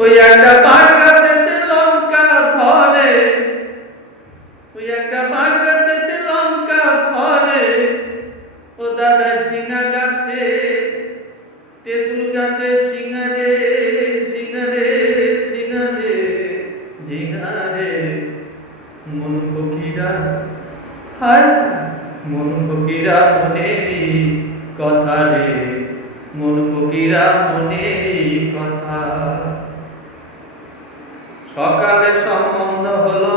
ওই একটা বাঁশ গাছেতে লঙ্কা ধরে, ওই একটা বাঁশ গাছেতে লঙ্কা ধরে, ও দাদা ঝিঙা গাছে, তেঁতুল গাছে ঝিঙা রে, ঝিঙা রে, ঝিঙা রে, ঝিঙা রে। মন ফকিরা, হায় মন ফকিরা মনেরই কথা রে, মন ফকিরা মনেরই কথা। সকালে সম্বন্ধ হলো,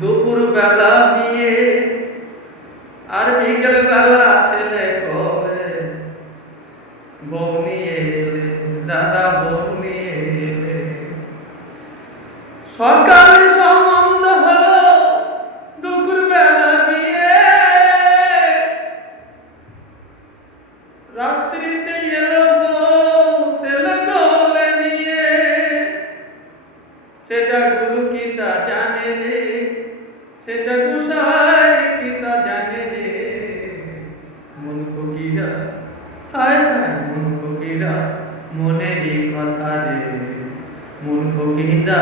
দুপুর বেলা বিয়ে, আর বিকেল বেলা ছেলে কোলে বউ নিয়ে এলে, দাদা বউ নিয়ে এলে। সকালে সম্বন্ধ হলো, দুপুর বেলা বিয়ে, রাত্রিতে এলো বউ ছেলে কোলে নিয়ে। সেটা গুরু কি তা জানে রে, সেটা গোসাই কি তা জানে রে। মন ফকিরা, হায় হায় মন ফকিরা মনেরই কথা রে, মন ফকিরা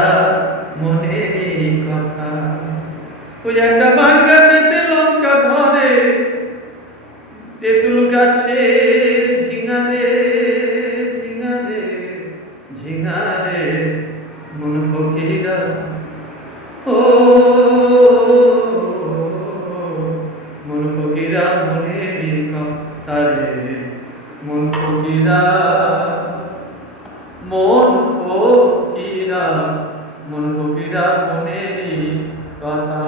মনেরই কথা। ওই একটা বাঁশ গাছেতে লঙ্কা ধরে, তেঁতুল গাছে ঝিঙা রে, ঝিঙা রে, ঝিঙা রে। মন ফকিরা, ও মন ফকিরা মনেরই কথা রে, মন ফকিরা, মন ফকিরা, মন ফকিরা মনেরই কথা।